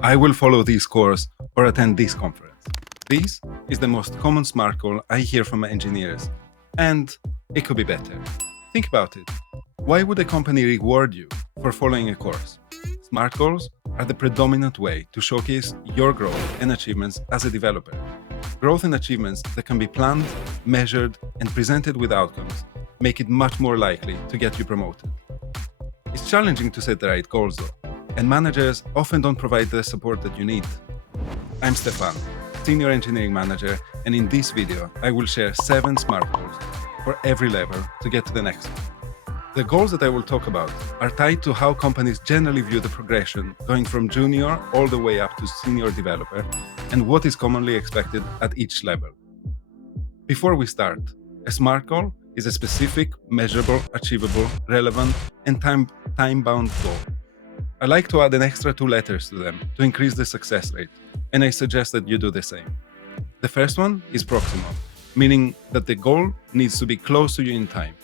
I will follow this course or attend this conference. This is the most common SMART goal I hear from engineers, and it could be better. Think about it. Why would a company reward you for following a course? SMART goals are the predominant way to showcase your growth and achievements as a developer. Growth and achievements that can be planned, measured, and presented with outcomes make it much more likely to get you promoted. It's challenging to set the right goals though, and managers often don't provide the support that you need. I'm Stefan, Senior Engineering Manager, and in this video, I will share 7 SMART goals for every level to get to the next one. The goals that I will talk about are tied to how companies generally view the progression going from junior all the way up to senior developer and what is commonly expected at each level. Before we start, a SMART goal is a specific, measurable, achievable, relevant, and time-bound goal. I like to add an extra 2 letters to them to increase the success rate, and I suggest that you do the same. The first one is proximal, meaning that the goal needs to be close to you in time.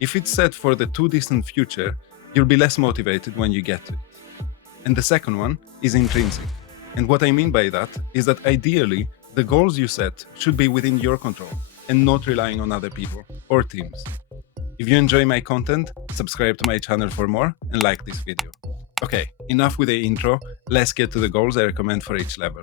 If it's set for the too distant future, you'll be less motivated when you get to it. And the second one is intrinsic. And what I mean by that is that ideally, the goals you set should be within your control and not relying on other people or teams. If you enjoy my content, subscribe to my channel for more and like this video. Okay, enough with the intro, let's get to the goals I recommend for each level.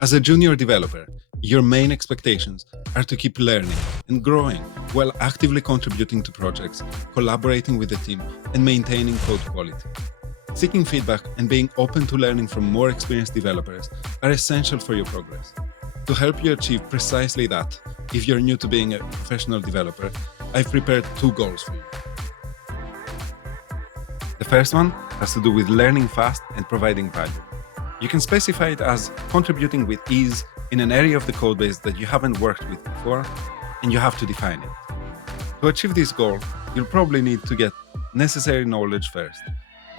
As a junior developer, your main expectations are to keep learning and growing while actively contributing to projects, collaborating with the team, and maintaining code quality. Seeking feedback and being open to learning from more experienced developers are essential for your progress. To help you achieve precisely that, if you're new to being a professional developer, I've prepared 2 goals for you. The first one has to do with learning fast and providing value. You can specify it as contributing with ease in an area of the codebase that you haven't worked with before, and you have to define it. To achieve this goal, you'll probably need to get necessary knowledge first.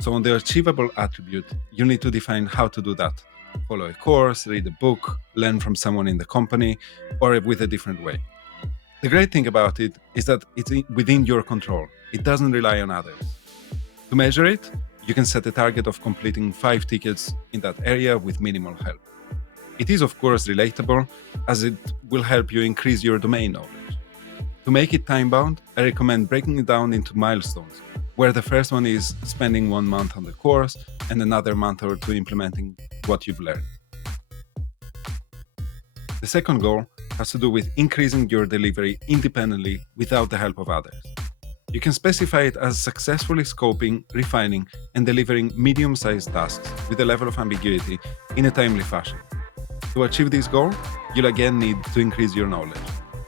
So on the achievable attribute, you need to define how to do that. Follow a course, read a book, learn from someone in the company, or with a different way. The great thing about it is that it's within your control. It doesn't rely on others. To measure it, you can set a target of completing 5 tickets in that area with minimal help. It is of course relatable, as it will help you increase your domain knowledge. To make it time-bound, I recommend breaking it down into milestones, where the first one is spending 1 month on the course and another month or 2 implementing what you've learned. The second goal has to do with increasing your delivery independently without the help of others. You can specify it as successfully scoping, refining, and delivering medium-sized tasks with a level of ambiguity in a timely fashion. To achieve this goal, you'll again need to increase your knowledge.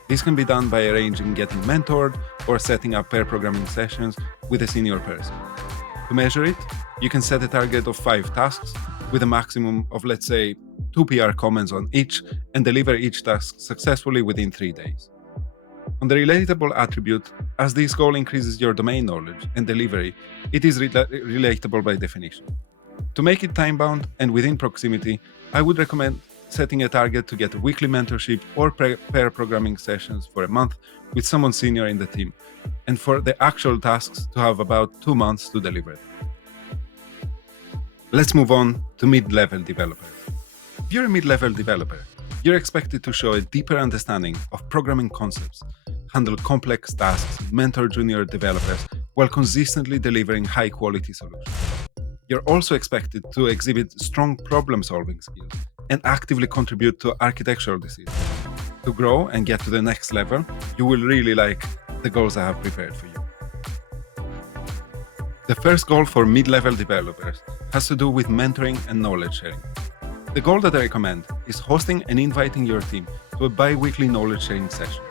This can be done by arranging getting mentored or setting up pair programming sessions with a senior person. To measure it, you can set a target of 5 tasks with a maximum of, let's say, 2 PR comments on each and deliver each task successfully within 3 days. On the relatable attribute, as this goal increases your domain knowledge and delivery, it is relatable by definition. To make it time-bound and within proximity, I would recommend setting a target to get a weekly mentorship or pair programming sessions for a month with someone senior in the team, and for the actual tasks to have about 2 months to deliver them. Let's move on to mid-level developers. If you're a mid-level developer, you're expected to show a deeper understanding of programming concepts, handle complex tasks, mentor junior developers, while consistently delivering high-quality solutions. You're also expected to exhibit strong problem-solving skills and actively contribute to architectural decisions. To grow and get to the next level, you will really like the goals I have prepared for you. The first goal for mid-level developers has to do with mentoring and knowledge sharing. The goal that I recommend is hosting and inviting your team to a bi-weekly knowledge sharing session.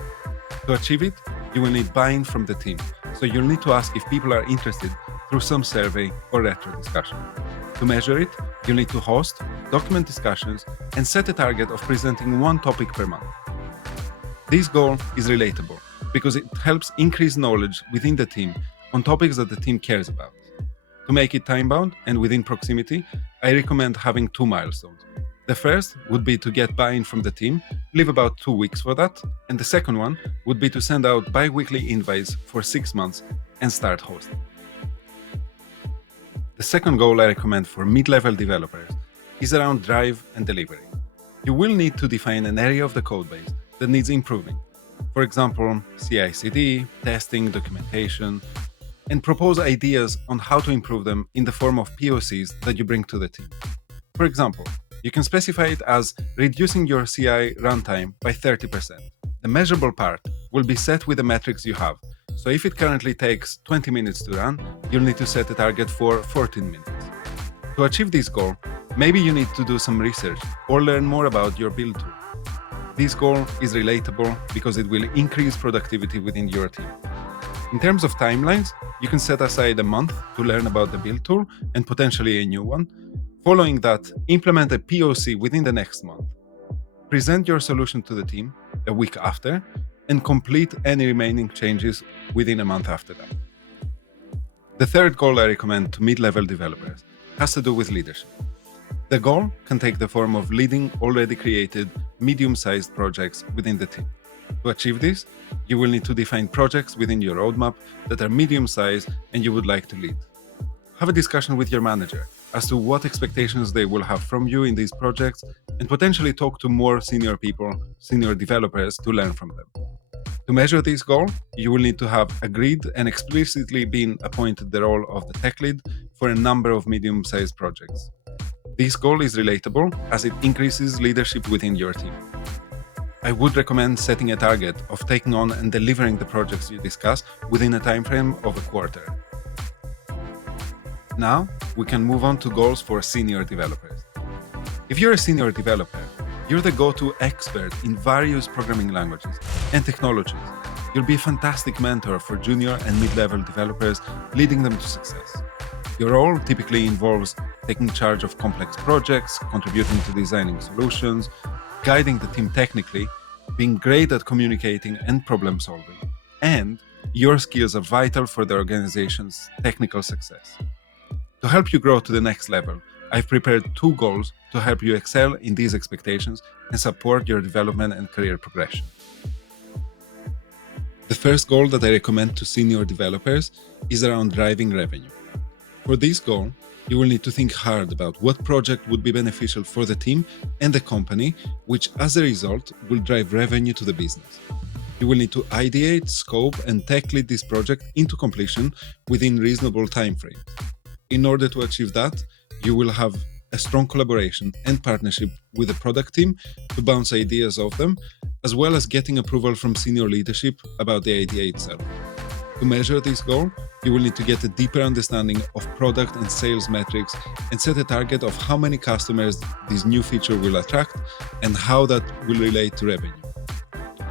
To achieve it, you will need buy-in from the team, so you'll need to ask if people are interested through some survey or retro discussion. To measure it, you'll need to host, document discussions, and set a target of presenting 1 topic per month. This goal is relatable because it helps increase knowledge within the team on topics that the team cares about. To make it time-bound and within proximity, I recommend having 2 milestones. The first would be to get buy-in from the team, leave about 2 weeks for that, and the second one would be to send out bi-weekly invites for 6 months and start hosting. The second goal I recommend for mid-level developers is around drive and delivery. You will need to define an area of the codebase that needs improving. For example, CI/CD, testing, documentation, and propose ideas on how to improve them in the form of POCs that you bring to the team. For example, you can specify it as reducing your CI runtime by 30%. The measurable part will be set with the metrics you have. So if it currently takes 20 minutes to run, you'll need to set a target for 14 minutes. To achieve this goal, maybe you need to do some research or learn more about your build tool. This goal is relatable because it will increase productivity within your team. In terms of timelines, you can set aside a month to learn about the build tool and potentially a new one. Following that, implement a POC within the next month. Present your solution to the team a week after, and complete any remaining changes within a month after that. The third goal I recommend to mid-level developers has to do with leadership. The goal can take the form of leading already created medium-sized projects within the team. To achieve this, you will need to define projects within your roadmap that are medium-sized and you would like to lead. Have a discussion with your manager as to what expectations they will have from you in these projects, and potentially talk to more senior people, senior developers, to learn from them. To measure this goal, you will need to have agreed and explicitly been appointed the role of the tech lead for a number of medium-sized projects. This goal is relatable as it increases leadership within your team. I would recommend setting a target of taking on and delivering the projects you discuss within a timeframe of a quarter. Now, we can move on to goals for senior developers. If you're a senior developer, you're the go-to expert in various programming languages and technologies. You'll be a fantastic mentor for junior and mid-level developers, leading them to success. Your role typically involves taking charge of complex projects, contributing to designing solutions, guiding the team technically, being great at communicating and problem solving, and your skills are vital for the organization's technical success. To help you grow to the next level, I've prepared 2 goals to help you excel in these expectations and support your development and career progression. The first goal that I recommend to senior developers is around driving revenue. For this goal, you will need to think hard about what project would be beneficial for the team and the company, which as a result will drive revenue to the business. You will need to ideate, scope, and tech lead this project into completion within reasonable timeframes. In order to achieve that, you will have a strong collaboration and partnership with the product team to bounce ideas off them, as well as getting approval from senior leadership about the idea itself. To measure this goal, you will need to get a deeper understanding of product and sales metrics and set a target of how many customers this new feature will attract and how that will relate to revenue.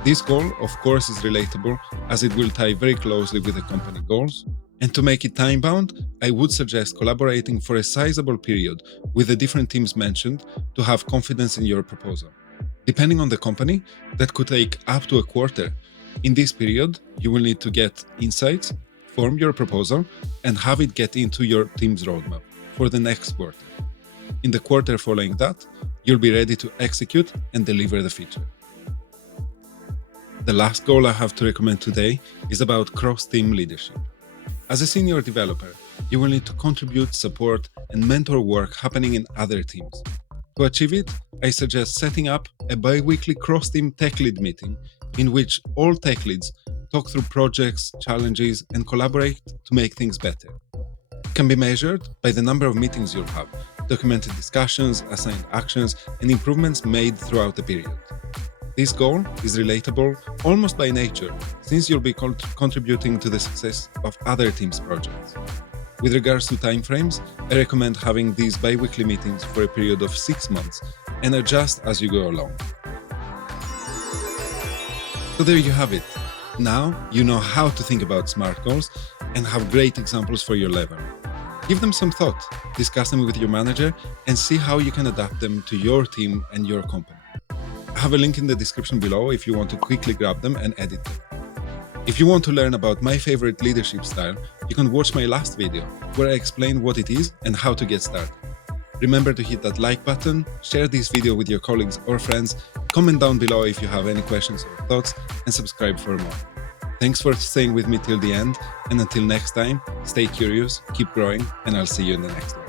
This goal, of course, is relatable as it will tie very closely with the company goals. And to make it time-bound, I would suggest collaborating for a sizable period with the different teams mentioned to have confidence in your proposal. Depending on the company, that could take up to a quarter. In this period, you will need to get insights, form your proposal, and have it get into your team's roadmap for the next quarter. In the quarter following that, you'll be ready to execute and deliver the feature. The last goal I have to recommend today is about cross-team leadership. As a senior developer, you will need to contribute, support, and mentor work happening in other teams. To achieve it, I suggest setting up a bi-weekly cross-team tech lead meeting in which all tech leads talk through projects, challenges, and collaborate to make things better. It can be measured by the number of meetings you'll have, documented discussions, assigned actions, and improvements made throughout the period. This goal is relatable almost by nature, since you'll be contributing to the success of other teams' projects. With regards to timeframes, I recommend having these bi-weekly meetings for a period of 6 months and adjust as you go along. So there you have it. Now you know how to think about SMART goals and have great examples for your level. Give them some thought, discuss them with your manager, and see how you can adapt them to your team and your company. I have a link in the description below if you want to quickly grab them and edit them. If you want to learn about my favorite leadership style, you can watch my last video where I explain what it is and how to get started. Remember to hit that like button, share this video with your colleagues or friends, comment down below if you have any questions or thoughts, and subscribe for more. Thanks for staying with me till the end, and until next time, stay curious, keep growing, and I'll see you in the next one.